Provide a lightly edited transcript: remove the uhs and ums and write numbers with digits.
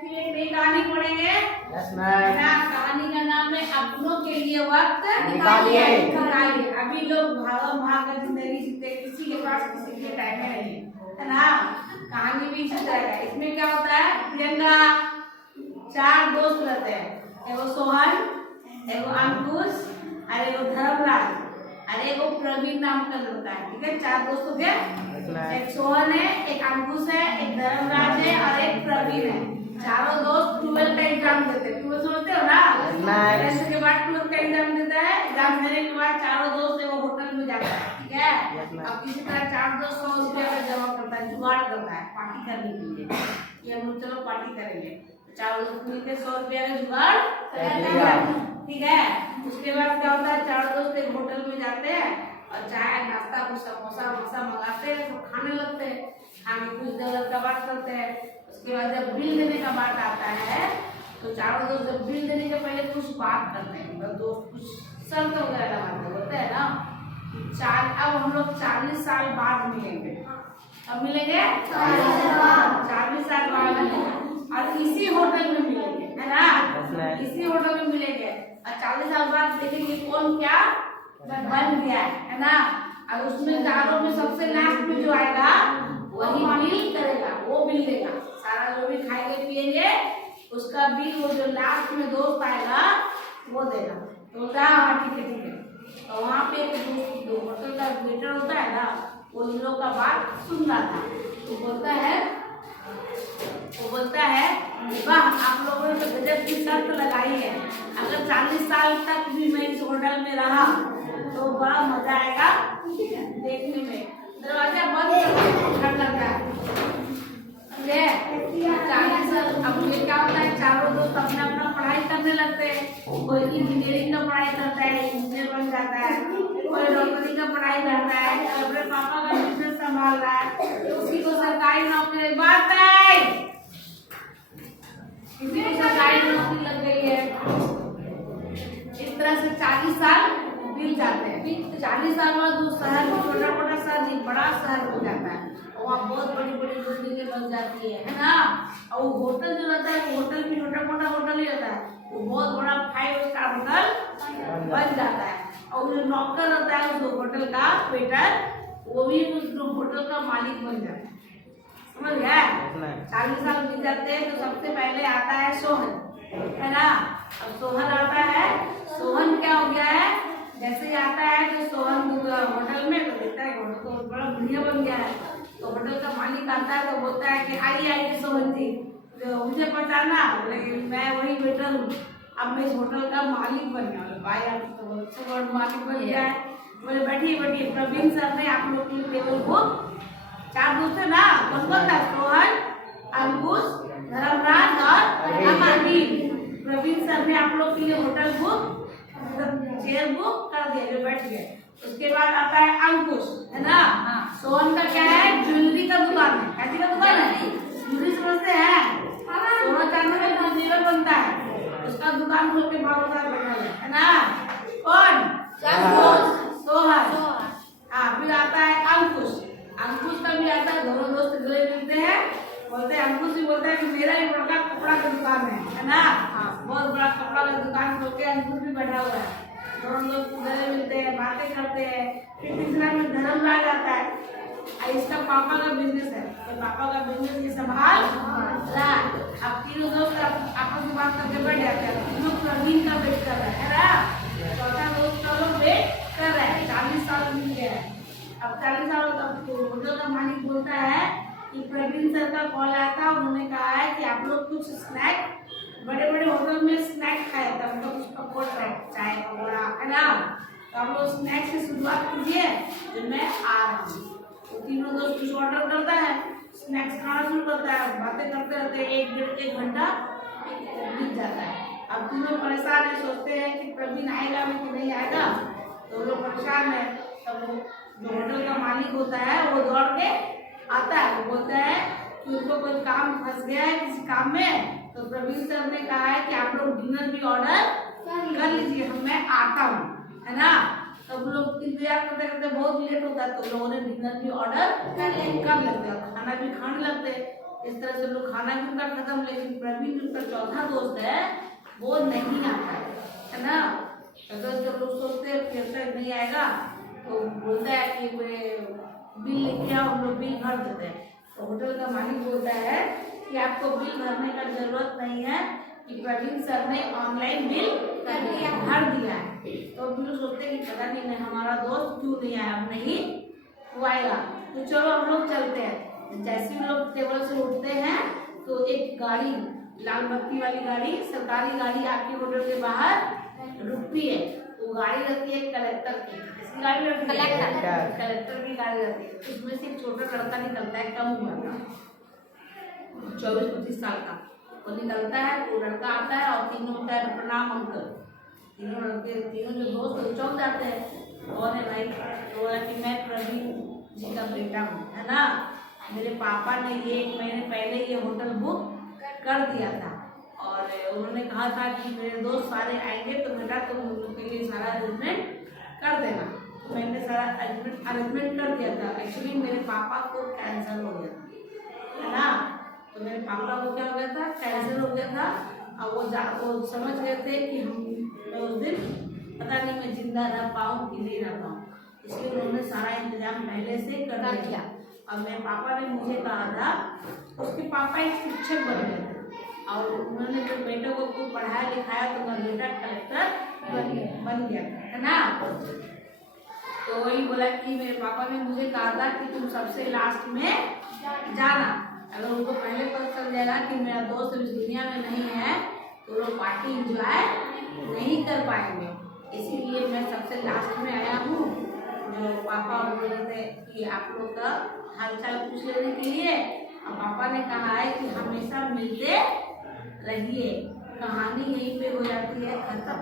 एक नई कहानी पढ़ेंगे। कहानी का नाम है अपनों के लिए वक्त निकालिए। अभी लोग भागम भाग कर जिंदगी जीते, किसी के पास किसी के लिए टाइम नहीं है ना। कहानी भी इसी तरह है। इसमें क्या होता है, प्रियंका 4 दोस्त रहते हैं, एगो सोहन, एगो अंकुश और एगो धर्मराज और एगो प्रवीण नाम का लड़का है। ठीक है, 4 दोस्त हो गए। एक सोहन है, एक अंकुश है, एक धर्मराज है और एक प्रवीण है। चारों दोस्त 12 का एग्जाम देते हैं। 12 समझते हो ना? 10 के बाद 12 का एग्जाम देता है। एग्जाम देने के बाद चारों दोस्त एगो होटल में जाता है। ठीक है, अब किसी तरह 4 दोस्त 100 रुपया का जमा करता है, जुगाड़ करता है पार्टी करने के लिए। ये हम चलो पार्टी करेंगे, चारों दोस्त मिलकर 100 रुपया का जुगाड़ करते हैं। ठीक है, उसके बाद क्या होता है, चारों दोस्त एक होटल में जाते हैं और चाय नाश्ता कुछ समोसा वोसा मंगाते हैं, तो खाने लगते हैं। खाने कुछ देर का बात करते हैं। उसके बाद जब बिल देने का बात आता है तो चारों दोस्त जब बिल देने के पहले कुछ बात करते हैं, मतलब दोस्त कुछ शर्त वगैरह लगाते होते हैं ना। अब हम लोग 40 साल बाद मिलेंगे। अब मिलेंगे 40 साल बाद और इसी होटल में मिलेंगे, है ना। इसी होटल में मिलेंगे और 40 साल बाद देखेंगे कौन क्या बन गया है ना। और उसमें चारों में सबसे लास्ट में जो आएगा वही बिल करेगा, वो बिल देगा। सारा जो भी खाएंगे पिएंगे उसका बिल वो जो लास्ट में दोस्त आएगा वो देगा। तो बोलता है हाँ ठीक है ठीक है। तो वहाँ पे जो होटल का वेटर होता है ना, वो इन लोग का बात सुन रहा था। वो बोलता है वाह, आप लोगों ने तो गजब की शर्त लगाई है। अगर 40 साल तक भी मैं इस होटल में रहा तो बड़ा मजा आएगा देखने में। दरवाजा बंद लगता है। 40 साल अब ये क्या होता है, चारों दोस्त अपना अपना पढ़ाई करने लगते हैं। कोई इंजीनियरिंग का पढ़ाई करता है, इंजीनियर बन जाता है। कोई डॉक्टरी का पढ़ाई करता है, कोई अपने पापा का बिजनेस संभाल रहा है, किसी को सरकारी नौकरी बात है, किसी को सरकारी नौकरी लग गई है। इस तरह से 40 साल बीत जाते हैं। 40 साल बाद उस शहर में छोटा मोटा शहर नहीं बड़ा शहर हो जाता है और वहाँ बहुत बड़ी बड़ी बिल्डिंगें बन जाती है ना। और वो होटल जो रहता है, होटल भी छोटा मोटा होटल ही रहता है, वो बहुत बड़ा 5 स्टार होटल बन जाता है। और जो नौकर रहता है उस होटल का वेटर, वो भी उस होटल का मालिक बन जाता है। समझ गया? 40 साल बीत जाते हैं तो सबसे पहले आता है सोहन, है ना। अब सोहन आता है, सोहन क्या हो गया है, जैसे ही आता है तो सोहन होटल में तो देखता है होटल तो बड़ा बढ़िया बन गया है। तो होटल का मालिक आता है तो बोलता है कि आइए सोहन जी, तो मुझे पहचाना, लेकिन मैं वही वेटर हूँ, अब मैं इस होटल का मालिक बन गया। भाई आप तो मालिक बन गया है। बोले बैठिए प्रवीण सर ने आप लोग की टेबल बुक, 4 दोस्त है ना, कौन कौन था, सोहन, अंकुश, धर्मराज और अमानी। प्रवीण सर ने आप लोग के लिए होटल बुक चेयर बुक कर दिया, जो बैठ गए। उसके बाद आता है अंकुश, है ना। सोहन का क्या है, ज्वेलरी का दुकान है। कैसी का दुकान है, ज्वेलरी समझते हैं, सोना चांदी का ज्वेलर बनता है, उसका दुकान खोल के बाबूसाहब बैठा है ना। कौन, सोहन। हाँ, फिर आता है अंकुश। अंकुश का भी आता है, दोनों दोस्त गले मिलते हैं, बोलते हैं, अंकुश भी बोलता है कि मेरा ही बड़ा कपड़ा का दुकान है ना। बहुत बड़ा कपड़ा का दुकान खोल के अंकुश भी बैठा हुआ है। दोनों लोग गले मिलते हैं, बातें करते हैं। फिर तीसरा में धर्मराज आता है, इसका पापा का बिजनेस है, तो पापा का बिजनेस ये संभाल रहा है। अब तीनों दोस्त आपस में बात करके बैठ जाते हैं। तीनों प्रवीण का वेट कर रहे हैं ना, चौथा दोस्त का लोग वेट कर रहे हैं। 40 साल बीत गया है। अब 40 साल तक होटल का मालिक बोलता है कि प्रवीण सर का कॉल आया था, उन्होंने कहा है कि आप लोग कुछ स्नैक, बड़े बड़े होटल में स्नैक खाया था, मतलब कुछ पकौड़ा, चाय पकौड़ा, है ना। तो आप लोग स्नैक से शुरुआत कीजिए, तो मैं आ रहा हूँ। तो तीनों दोस्त कुछ ऑर्डर करता है, स्नैक्स खाना शुरू करता है, बातें करते रहते 1 घंटा बीत जाता है। अब तीनों परेशान है, सोचते हैं कि प्रवीण आएगा भी कि नहीं आएगा, तो लोग परेशान है। तब जो होटल का मालिक होता है वो दौड़ के आता है, वो बोलता है कि उनको कोई काम फंस गया है किसी काम में। तो प्रवीण सर ने कहा है कि आप लोग डिनर भी ऑर्डर कर लीजिए, मैं आता हूँ, है ना। तो लोग इंतजार करते करते बहुत लेट होता है, तो लोगों ने डिनर भी ऑर्डर कर लेते हैं, खाना भी खाने लगते हैं। इस तरह से लोग खाना भी उनका खत्म, लेकिन प्रवीण उनका चौथा दोस्त है वो नहीं आता है ना। अगर जब लोग सोचते हैं फिर तक नहीं आएगा तो बोलता है कि बिल लेके आओ, हम लोग बिल भर देते हैं। तो होटल का मालिक बोलता है कि आपको बिल भरने का जरूरत नहीं है कि प्रवीण सर ने ऑनलाइन बिल भर दिया है। तो हम लोग सोचते हैं कि पता नहीं हमारा दोस्त क्यों नहीं आया, अब नहीं वो आएगा। तो चलो हम लोग चलते हैं। जैसे ही लोग टेबल से उठते हैं तो एक गाड़ी, लाल बत्ती वाली गाड़ी, सरकारी गाड़ी आपके होटल के बाहर रुकती है। वो गाड़ी रहती है कलेक्टर की, इसकी गाड़ी रहती है कलेक्टर की गाड़ी रहती है। उसमें से एक छोटा लड़का निकलता है, कम उम्र का, 24-25 साल का। वो निकलता है, वो लड़का आता है और तीनों होता है प्रणाम अंकल। तीनों लड़के, तीनों जो दोस्त चौंक जाते हैं, कौन है भाई? तो है कि मैं प्रवीण जी का बेटा हूँ, है ना। मेरे पापा ने ये 1 महीने पहले ये होटल बुक कर दिया था और उन्होंने कहा था कि मेरे दोस्त सारे आएंगे तो बेटा तुम उन लोग के लिए सारा अरेंजमेंट कर देना। तो मैंने सारा अरेंजमेंट कर दिया था। एक्चुअली मेरे पापा को कैंसर हो गया था, है ना। तो मेरे पापा को क्या हो गया था, कैंसर हो गया था। और वो समझ गए थे कि मैं उस दिन पता नहीं मैं जिंदा रह पाऊँ कि नहीं रह पाऊँ, इसलिए उन्होंने सारा इंतजाम पहले से कर दिया। और मेरे पापा ने मुझे कहा था, उसके पापा एक शिक्षक बन गए थे और उन्होंने जब बेटे को खूब पढ़ाया लिखाया तो मेरा बेटा कलेक्टर बन गया, है ना। तो वही बोला कि मेरे पापा ने मुझे कहा था कि तुम सबसे लास्ट में जाना। अगर उनको पहले पता चल जाएगा कि मेरा दोस्त इस दुनिया में नहीं है तो लोग पार्टी इंजॉय नहीं कर पाएंगे, इसीलिए मैं सबसे लास्ट में आया हूँ। जो पापा बोल रहे थे कि आप लोग का हालचाल पूछ लेने के लिए, और पापा ने कहा है कि हमेशा मिलते रहिए। कहानी यहीं पे हो जाती है खत्म।